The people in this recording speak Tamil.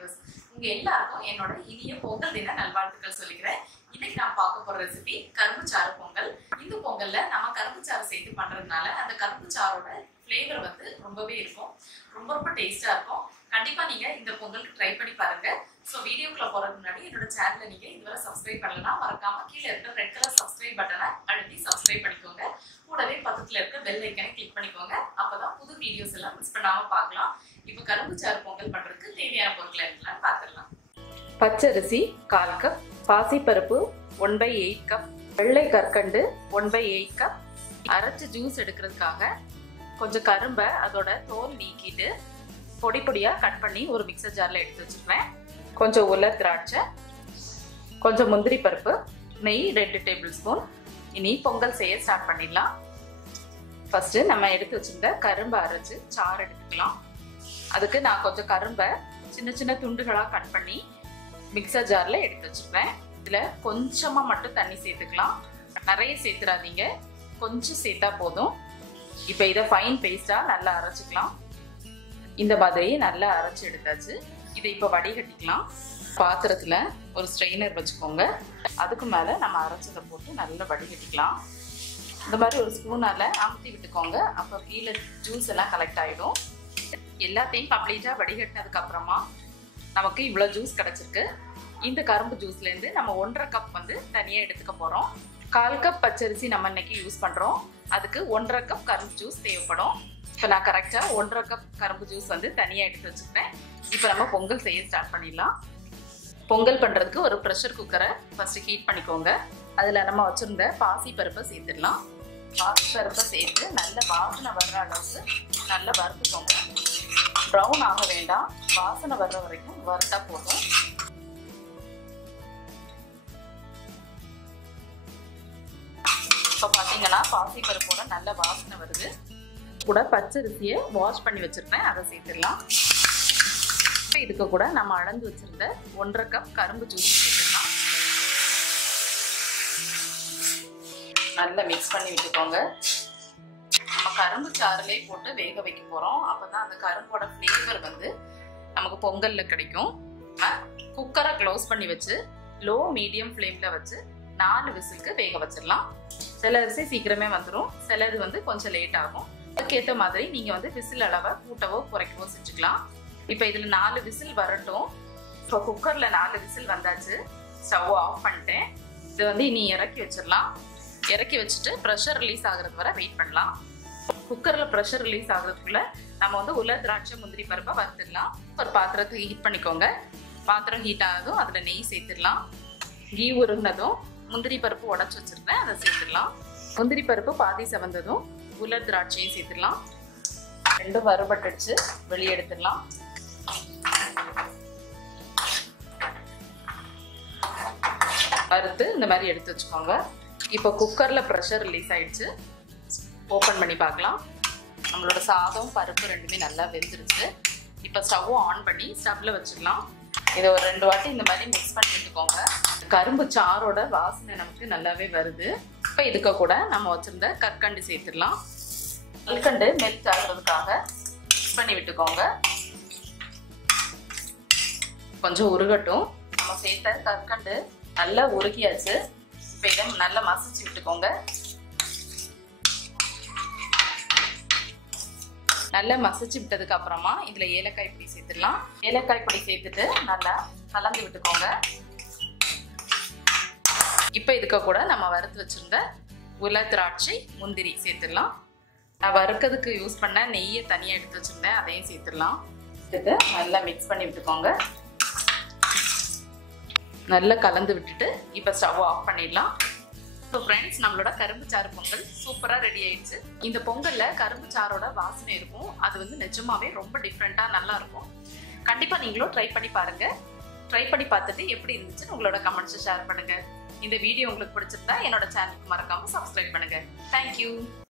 சப்ஸ்கிரைபர்ஸ் உங்க எல்லாருக்கும் என்னோட இனிய பொங்கல் தின நல்வாழ்த்துக்கள் சொல்லிக்கிறேன். இன்னைக்கு நான் பார்க்க போற ரெசிபி கரும்பு சாறு பொங்கல். இந்த பொங்கல்ல நம்ம கரும்பு சாறு சேர்த்து பண்றதுனால அந்த கரும்பு சாரோட ஃப்ளேவர் வந்து ரொம்பவே இருக்கும், ரொம்ப டேஸ்டா இருக்கும். கண்டிப்பா நீங்க இந்த பொங்கலுக்கு ட்ரை பண்ணி பாருங்க. ஸோ வீடியோக்குள்ள போறதுக்கு முன்னாடி என்னோட சேனலை நீங்க இதுவரை சப்ஸ்கிரைப் பண்ணலன்னா மறக்காம கீழே இருக்க ரெட் கலர் சப்ஸ்கிரைப் பட்டனை அழுத்தி சப்ஸ்கிரைப் பண்ணிக்கோங்க. கூடவே பக்கத்துல இருக்க பெல் ஐக்கனை கிளிக் பண்ணிக்கோங்க. அப்பதான் புது வீடியோஸ் எல்லாம் மிஸ் பண்ணாம பார்க்கலாம். இப்போ கரும்பு சாறு பொங்கல் பண்றதுக்கு தேவையான பொருட்கள் என்னன்னு பார்த்துடலாம். பச்சரிசி 1/4 கப், பாசிப்பருப்பு 1/8 கப், வெள்ளை கற்கண்டு 1/8 கப், அரைச்சு ஜூஸ் எடுக்கிறதுக்காக கொஞ்சம் கரும்பை அதோட தோல் நீக்கிட்டு பொடி பொடியா கட் பண்ணி ஒரு மிக்சர் ஜார்ல எடுத்து வச்சிருக்கேன். கொஞ்சம் உலர் திராட்சை, கொஞ்சம் முந்திரி பருப்பு, நெய் 2 டேபிள் ஸ்பூன். இனி பொங்கல் செய்ய ஸ்டார்ட் பண்ணிடலாம். ஃபர்ஸ்ட் நம்ம எடுத்து வச்சிருந்த கரும்பை அரைச்சு சாறு எடுத்துக்கலாம். அதுக்கு நான் கொஞ்சம் கரும்பை சின்ன சின்ன துண்டுகளா கட் பண்ணி மிக்சர் ஜார்ல எடுத்து வச்சிருக்கேன். இதுல கொஞ்சமா மட்டும் தண்ணி சேர்த்துக்கலாம், நிறைய சேர்த்துறாதீங்க, கொஞ்சம் சேர்த்தா போதும். இப்போ இதை ஃபைன் பேஸ்டா நல்லா அரைச்சிக்கலாம். இந்த மாதிரி நல்லா அரைச்சு எடுத்தாச்சு. இதை இப்போ வடிகட்டிக்கலாம். பாத்திரத்துல ஒரு ஸ்ட்ரெயினர் வச்சுக்கோங்க. அதுக்கு மேல நம்ம அரைச்சதை போட்டு நல்லா வடிகட்டிக்கலாம். இந்த மாதிரி ஒரு ஸ்பூனால அமுத்தி விட்டுக்கோங்க, அப்போ கீழே ஜூஸ் எல்லாம் கலெக்ட் ஆயிடும். எல்லாத்தையும் கம்ப்ளீட்டா வடிகட்டினதுக்கு அப்புறமா நமக்கு இவ்வளவு ஜூஸ் கிடைச்சிருக்கு. இந்த கரும்பு ஜூஸ்ல இருந்து நம்ம 1/2 கப் வந்து தனியா எடுத்துக்க போறோம். 1/4 கப் பச்சரிசி நம்ம இன்னைக்கு யூஸ் பண்றோம். அதுக்கு 1/2 கப் கரும்பு ஜூஸ் தேவைப்படும். இப்போ நான் கரெக்டா 1/2 கப் கரும்பு ஜூஸ் வந்து தனியா எடுத்து வச்சுக்கிறேன். இப்போ நம்ம பொங்கல் செய்ய ஸ்டார்ட் பண்ணிடலாம். பொங்கல் பண்றதுக்கு ஒரு ப்ரெஷர் குக்கரை ஃபர்ஸ்ட் ஹீட் பண்ணிக்கோங்க. அதுல நம்ம வச்சிருந்த பாசி பருப்பை சேர்த்துடலாம். பாசி பருப்பை சேர்த்து நல்ல வாசனை வர்ற அளவுக்கு நல்லா வறுத்துக்கோங்க. ப்ரௌன் ஆக வேண்டாம், வாசனை வர்ற வரைக்கும் வறுத்தா போதும். இப்போ பார்த்தீங்கன்னா பாசி பருப்போட நல்ல வாசனை வருது. கூட பச்சரிசியை வாஷ் பண்ணி வச்சிருக்கேன், அதை சேர்த்துடலாம். இப்போ இதுக்கு கூட நம்ம அளந்து வச்சிருந்த 1/2 கப் கரும்பு ஜூஸ் சேர்த்துடலாம். நல்லா மிக்ஸ் பண்ணி விட்டுக்கோங்க. நம்ம கரும்பு சாறுலே போட்டு வேக வைக்க போறோம். அப்பதான் அந்த கரும்போட ஃப்ளேவர் வந்து நமக்கு பொங்கல்ல கிடைக்கும். குக்கரை க்ளோஸ் பண்ணி வச்சு லோ மீடியம் ஃப்ளேம்ல வச்சு 4 விசிலுக்கு வேக வச்சிடலாம். சில அரிசி சீக்கிரமே வந்துடும், சிலது வந்து கொஞ்சம் லேட் ஆகும். அதுக்கேற்ற மாதிரி நீங்க வந்து விசில் அளவை கூட்டவோ குறைக்கவோ செஞ்சுக்கலாம். இப்போ இதுல 4 விசில் வரட்டும். இப்போ குக்கர்ல 4 விசில் வந்தாச்சு. ஸ்டவ் ஆஃப் பண்ணிட்டேன். இது வந்து இனி இறக்கி வச்சிடலாம். இறக்கி வச்சுட்டு ப்ரெஷர் ரிலீஸ் ஆகுறது வரை வெயிட் பண்ணலாம். குக்கர்ல ப்ரெஷர் ரிலீஸ் ஆகுறதுக்குள்ள நம்ம வந்து உலர் திராட்சை முந்திரி பருப்பை வறுத்துடலாம். ஒரு பாத்திரத்தை ஹீட் பண்ணிக்கோங்க. பாத்திரம் ஹீட் ஆனதும் அதுல நெய் சேர்த்துடலாம். கீ உருகினதும் முந்திரி பருப்பு உடச்சு வச்சிருக்கேன், அதை சேர்த்துடலாம். முந்திரி பருப்பு பாதி செவந்ததும் உலர் திராட்சையும் சேர்த்துடலாம். 2 வறுபட்டுச்சு, வெளியே எடுத்துடலாம். வறுத்து இந்த மாதிரி எடுத்து வச்சுக்கோங்க. இப்போ குக்கர்ல ப்ரெஷர் ரிலீஸ் ஆயிடுச்சு. ஓப்பன் பண்ணி பார்க்கலாம். நம்மளோட சாதம் பருப்பு ரெண்டுமே நல்லா வெந்துருச்சு. இப்போ ஸ்டவ் ஆன் பண்ணி ஸ்டவ்ல வச்சுக்கலாம். இதை ஒரு 2 வாட்டி இந்த மாதிரி மிக்ஸ் பண்ணி விட்டுக்கோங்க. கரும்பு சாரோட வாசனை நமக்கு நல்லாவே வருது. இப்போ இதுக்கு கூட நம்ம வச்சிருந்த கற்கண்டு சேர்த்துடலாம். கற்கண்டு மெல்ட் ஆகுறதுக்காக மிக்ஸ் பண்ணி விட்டுக்கோங்க. கொஞ்சம் உருகட்டும். நம்ம சேர்த்த கற்கண்டு நல்லா உருகியாச்சு. இப்போ இதை நல்லா மசிச்சு விட்டுக்கோங்க. நல்லா மசிச்சு விட்டதுக்கு அப்புறமா இதுல ஏலக்காய் பொடி சேர்த்துடலாம். ஏலக்காய் பொடி சேர்த்துட்டு நல்லா கலந்து விட்டுக்கோங்க. இப்போ இதுக்கு கூட நம்ம வறுத்து வச்சிருந்த உலர் திராட்சை முந்திரி சேர்த்துடலாம். நான் வறுக்கிறதுக்கு யூஸ் பண்ண நெய்யை தனியாக எடுத்து வச்சிருந்தேன், அதையும் சேர்த்துடலாம். சேர்த்துட்டு நல்லா மிக்ஸ் பண்ணி விட்டுக்கோங்க. நல்லா கலந்து விட்டுட்டு இப்போ ஸ்டவ் ஆஃப் பண்ணிடலாம். ஸோ ஃப்ரெண்ட்ஸ், நம்மளோட கரும்பு சாறு பொங்கல் சூப்பராக ரெடி ஆயிடுச்சு. இந்த பொங்கல்ல கரும்பு சாரோட வாசனை இருக்கும். அது வந்து நிஜமாவே ரொம்ப டிஃப்ரெண்ட்டாக நல்லா இருக்கும். கண்டிப்பாக நீங்களும் ட்ரை பண்ணி பாருங்க. ட்ரை பண்ணி பார்த்துட்டு எப்படி இருந்துச்சுன்னு உங்களோட கமெண்ட்ஸை ஷேர் பண்ணுங்க. இந்த வீடியோ உங்களுக்கு பிடிச்சிருந்தா என்னோட சேனலுக்கு மறக்காம சப்ஸ்கிரைப் பண்ணுங்க. தேங்க்யூ.